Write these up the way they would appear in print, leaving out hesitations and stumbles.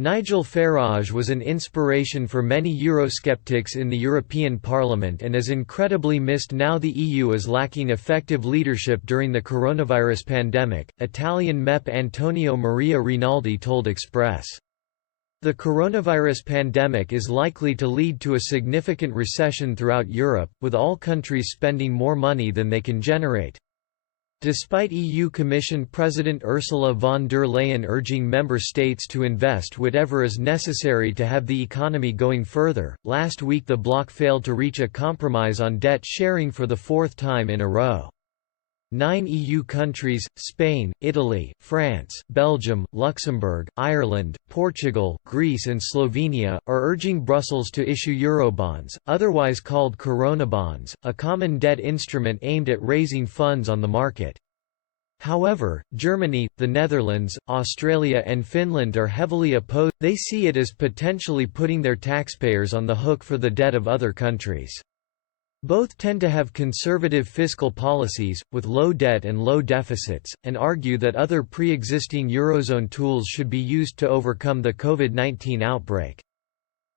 Nigel Farage was an inspiration for many Eurosceptics in the European Parliament and is incredibly missed now the EU is lacking effective leadership during the coronavirus pandemic, Italian MEP Antonio Maria Rinaldi told Express. The coronavirus pandemic is likely to lead to a significant recession throughout Europe, with all countries spending more money than they can generate. Despite EU Commission President Ursula von der Leyen urging member states to invest whatever is necessary to have the economy going further, last week the bloc failed to reach a compromise on debt sharing for the fourth time in a row. 9 EU countries – Spain, Italy, France, Belgium, Luxembourg, Ireland, Portugal, Greece and Slovenia – are urging Brussels to issue Eurobonds, otherwise called Corona bonds, a common debt instrument aimed at raising funds on the market. However, Germany, the Netherlands, Australia and Finland are heavily opposed. They see it as potentially putting their taxpayers on the hook for the debt of other countries. Both tend to have conservative fiscal policies, with low debt and low deficits, and argue that other pre-existing Eurozone tools should be used to overcome the COVID-19 outbreak.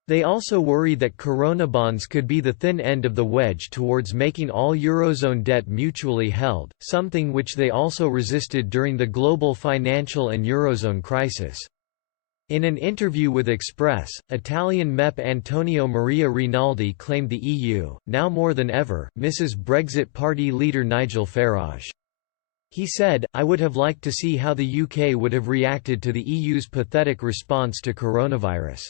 They also worry that Corona bonds could be the thin end of the wedge towards making all Eurozone debt mutually held, something which they also resisted during the global financial and Eurozone crisis. In an interview with Express, Italian MEP Antonio Maria Rinaldi claimed the EU, now more than ever, misses Brexit Party leader Nigel Farage. He said, "I would have liked to see how the UK would have reacted to the EU's pathetic response to coronavirus.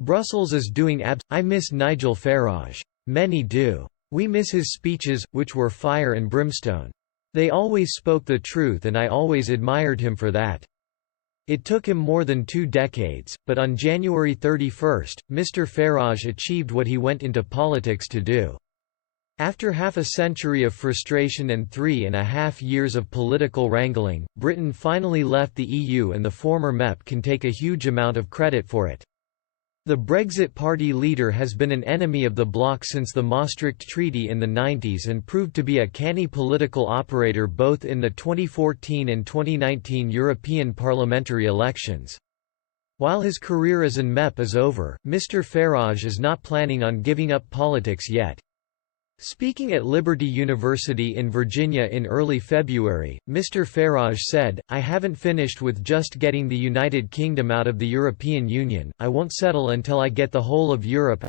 Brussels is doing I miss Nigel Farage. Many do. We miss his speeches, which were fire and brimstone. They always spoke the truth and I always admired him for that. It took him more than 2 decades, but on January 31, Mr. Farage achieved what he went into politics to do." After half a century of frustration and 3.5 years of political wrangling, Britain finally left the EU and the former MEP can take a huge amount of credit for it. The Brexit Party leader has been an enemy of the bloc since the Maastricht Treaty in the 90s and proved to be a canny political operator both in the 2014 and 2019 European parliamentary elections. While his career as an MEP is over, Mr. Farage is not planning on giving up politics yet. Speaking at Liberty University in Virginia in early February, Mr. Farage said, "I haven't finished with just getting the United Kingdom out of the European Union, I won't settle until I get the whole of Europe."